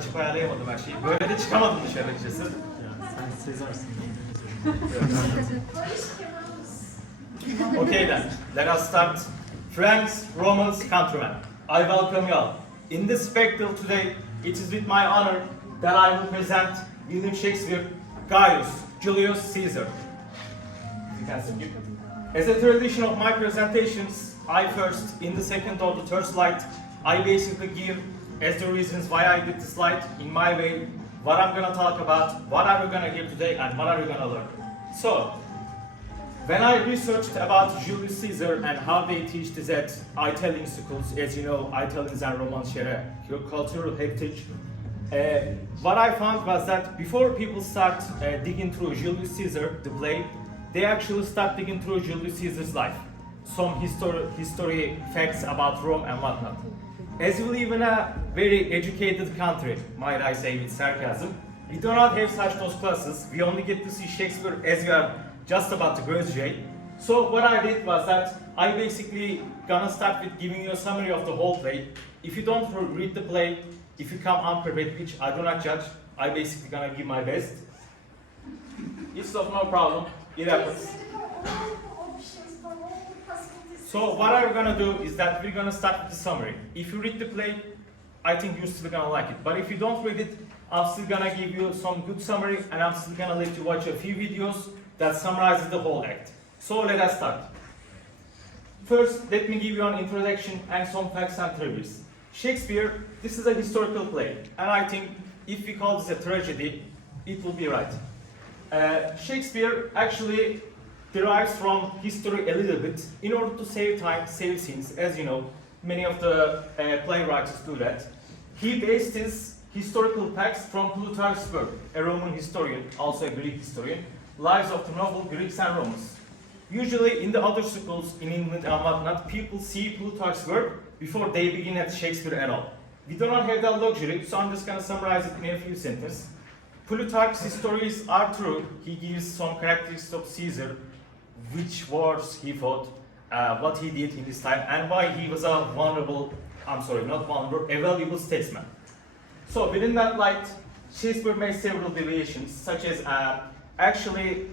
açıp ayarlayamadım her şeyi. Böyle de çıkamadım dışarı açıkçası. Sen Sezar'sın. Okay then, let us start. Friends, Romans, countrymen, I welcome you all. In this spectacle today, it is with my honor that I will present William Shakespeare, Gaius, Julius Caesar. You can see. As a tradition of my presentations, I first, in the second or the third slide, I basically give as the reasons why I did the slide in my way, what I'm gonna talk about, what are we gonna hear today, and what are we gonna learn. So, when I researched about Julius Caesar and how they teach this at Italian schools, as you know, Italians and Romans share a cultural heritage. What I found was that before people start digging through Julius Caesar, the play, they actually start digging through Julius Caesar's life. Some history facts about Rome and whatnot. As we live in a very educated country, might I say with sarcasm, we do not have such those classes. We only get to see Shakespeare as we are just about to graduate. So what I did was that I basically gonna start with giving you a summary of the whole play. If you don't read the play, if you come unprepared, which I do not judge, I basically gonna give my best. It's of no problem, it happens. So what I'm gonna do is that we're gonna start with the summary. If you read the play, I think you're still gonna like it. But if you don't read it, I'm still gonna give you some good summary and I'm still gonna let you watch a few videos that summarizes the whole act. So let us start. First, let me give you an introduction and some facts and trivia. Shakespeare, this is a historical play, and I think if we call this a tragedy, it will be right. Shakespeare actually derives from history a little bit in order to save time, save scenes. As you know, many of the playwrights do that. He based his historical text from Plutarch's work, a Roman historian, also a Greek historian, Lives of the Noble Greeks and Romans. Usually in the other schools in England and whatnot, people see Plutarch's work before they begin at Shakespeare at all. We do not have that luxury, so I'm just going to summarize it in a few sentences. Plutarch's stories are true. He gives some characteristics of Caesar, which wars he fought, what he did in this time, and why he was a valuable statesman. So within that light, Shakespeare made several deviations, such as actually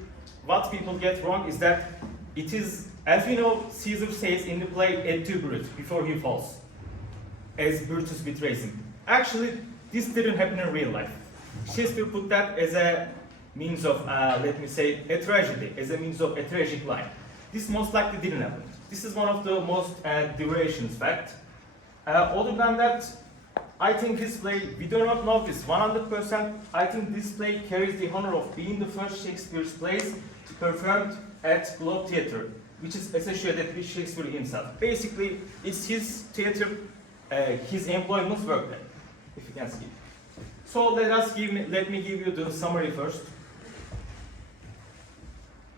what people get wrong is that it is, as we know, Caesar says in the play et tu Brute before he falls, as Brutus betrays him. Actually, this didn't happen in real life. Shakespeare put that as a means of, let me say, a tragedy, as a means of a tragic line. This most likely didn't happen. This is one of the most deviations fact. Other than that, I think this play, we do not know this 100%, I think this play carries the honor of being the first Shakespeare's plays performed at Globe Theatre, which is associated with Shakespeare himself. Basically, it's his theatre, his employment's work there, if you can see. So let me give you the summary first.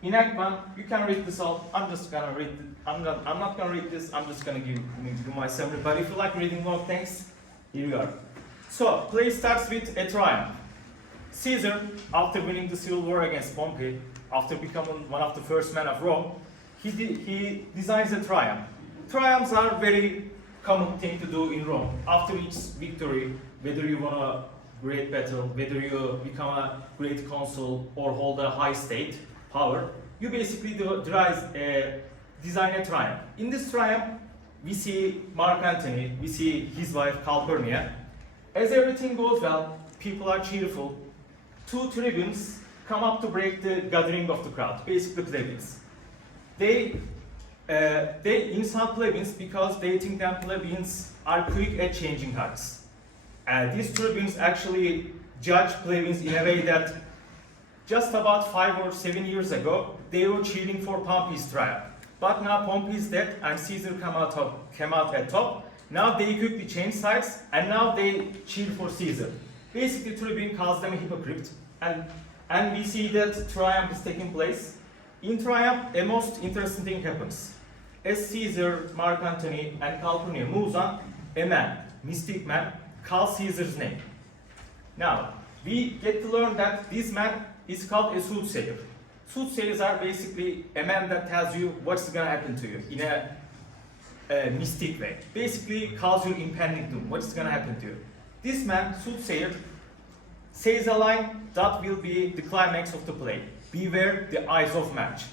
In Act 1, you can read this all. I'm just gonna read it. I'm not gonna read this, I'm just gonna give you my summary. But if you like reading long things, here we are. So, play starts with a triumph. Caesar, after winning the civil war against Pompey, after becoming one of the first men of Rome, he designs a triumph. Triumphs are a very common thing to do in Rome. After each victory, whether you won a great battle, whether you become a great consul or hold a high state power, you basically design a triumph. In this triumph, we see Mark Antony, we see his wife Calpurnia. As everything goes well, people are cheerful. Two tribunes come up to break the gathering of the crowd, basically plebeians. They insult plebeians because they think that plebeians are quick at changing hearts. These tribunes actually judge plebeians in a way that just about 5 or 7 years ago, they were cheering for Pompey's triumph. But now Pompey is dead and Caesar came out at top. Now they quickly change sides and now they cheer for Caesar. Basically, Tribune calls them a hypocrite, and we see that triumph is taking place. In triumph, a most interesting thing happens. As Caesar, Mark Antony, and Calpurnia moves on, a man, mystic man, calls Caesar's name. Now, we get to learn that this man is called a soothsayer. Soothsayers are basically a man that tells you what's gonna happen to you in a mystic way. Basically calls you impending doom, what's gonna happen to you. This man, soothsayer, says a line that will be the climax of the play. Beware the eyes of match.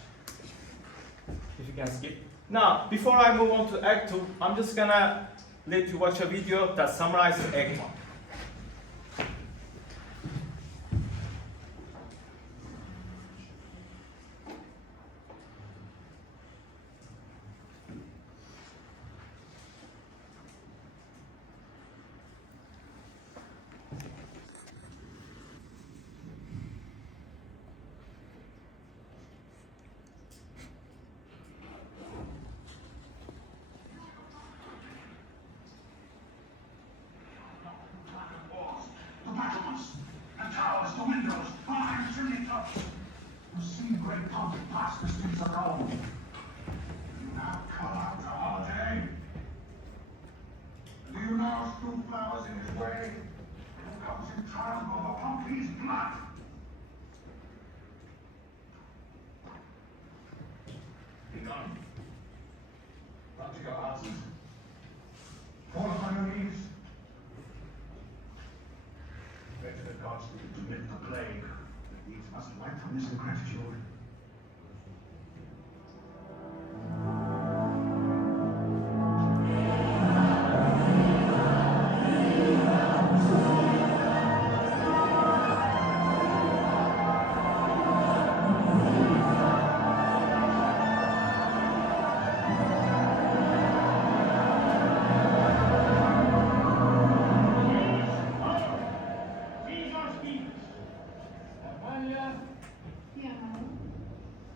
If you can skip. Now, before I move on to Act 2, I'm just gonna let you watch a video that summarizes Act 1. The towers, the windows, behind chimney tops. You see great pomp past the streets of Rome. You now come out to holiday. Do you now strew flowers in his way? Who comes in triumph over Pompey's blood? Be gone. Run to your houses. Fall upon your knees. Pray to the gods to permit the plague. The deeds must wipe from this ingratitude.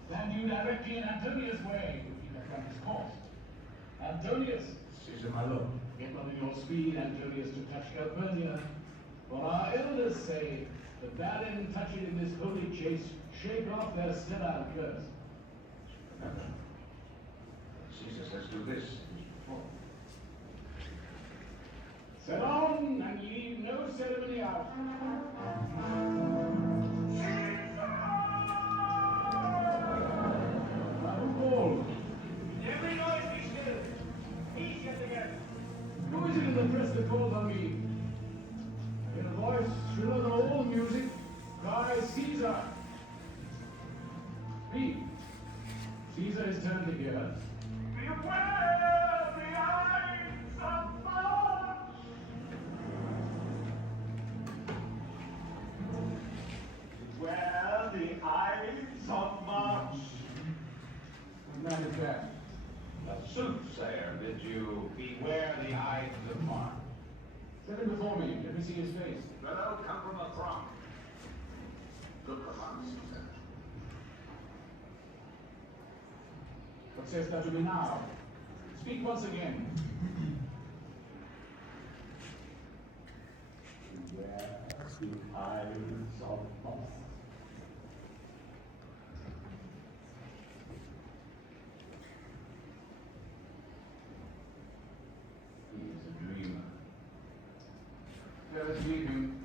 Stand you directly in Antonius' way, if you have come his course. Antonius, Caesar, my lord. get on your speed, Antonius, to touch Calpurnia. For our elders say, the barren touching in this holy chase shake off their sterile curse. Remember, Caesar says do this. Set on, and leave no ceremony out. Every noise be still. Peace yet again. Who is it in the press that calls on me? In a voice shriller than all music, cry Caesar. Speak. Caesar is turned to hear. Beware the eyes of Mars. Beware the eyes of Mars. What man is that? A soothsayer bid you beware the eyes of Mars. Set him before me. Let me see his face. Fellow, come from the throng. Look upon Caesar. What sayest thou to me now? Speak once again. Beware the eyes of Mars. He is a dreamer. Let us leave him.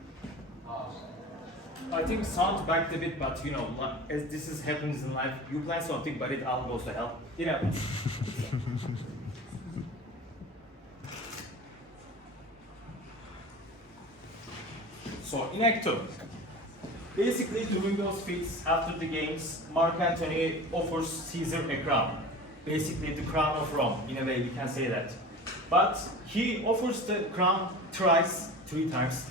I think sound backed a bit, but you know, as this is happens in life, you plan something, but it all goes to hell. It happens. So in Act 2, basically during those feats after the games, Mark Antony offers Caesar a crown. Basically the crown of Rome, in a way we can say that. But he offers the crown three times,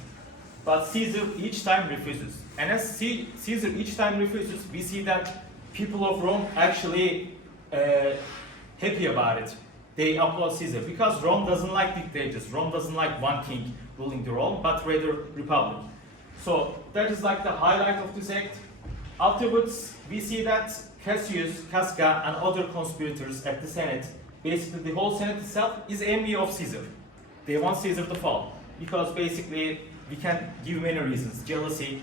but Caesar each time refuses. And as Caesar each time refuses, we see that people of Rome actually happy about it. They applaud Caesar because Rome doesn't like dictators. Rome doesn't like one king ruling the Rome, but rather republic. So that is like the highlight of this act. Afterwards, we see that Cassius, Casca, and other conspirators at the Senate, basically the whole Senate itself is envy of Caesar. They want Caesar to fall because basically we can give many reasons: jealousy,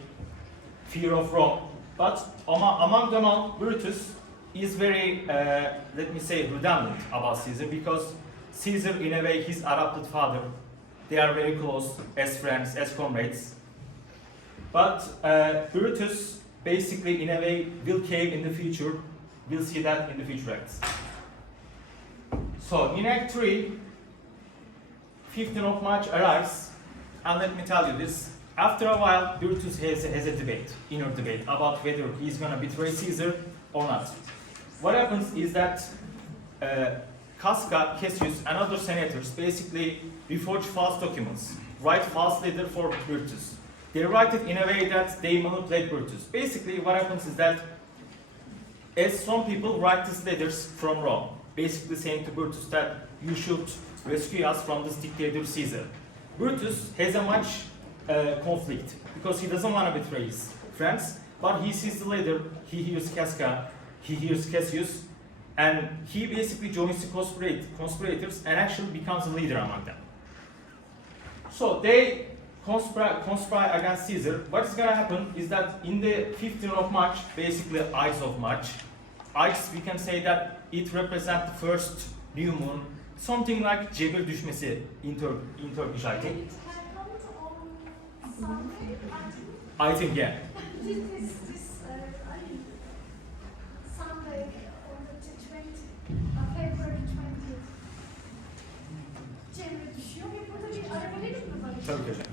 fear of Rome. But among them all, Brutus is very, let me say, redundant about Caesar because Caesar, in a way, his adopted father. They are very close as friends, as comrades. But Brutus, basically, in a way, will cave in the future. We'll see that in the future acts. So in Act 3, 15th of March arrives. and let me tell you this. After a while, Brutus has a debate, inner debate, about whether he's gonna betray Caesar or not. What happens is that Casca, Cassius, and other senators basically reforge false documents, write false letter for Brutus. They write it in a way that they manipulate Brutus. Basically, what happens is that as some people write these letters from Rome, basically saying to Brutus that you should rescue us from this dictator Caesar. Brutus has a much conflict because he doesn't want to betray his friends, but he sees the letter, he hears Casca, he hears Cassius, and he basically joins the conspirators and actually becomes a leader among them. So they conspire against Caesar. What is going to happen is that in the 15th of March, basically Ides of March, Ides, we can say that it represents the first new moon, something like Cebir düşmesi in Turkish, I think. It happened on Sunday, I think, yeah. this Sunday on the 20th, February 20th. Cemre düşüyor ve burada bir ara verelim mi? Tabii ki hocam.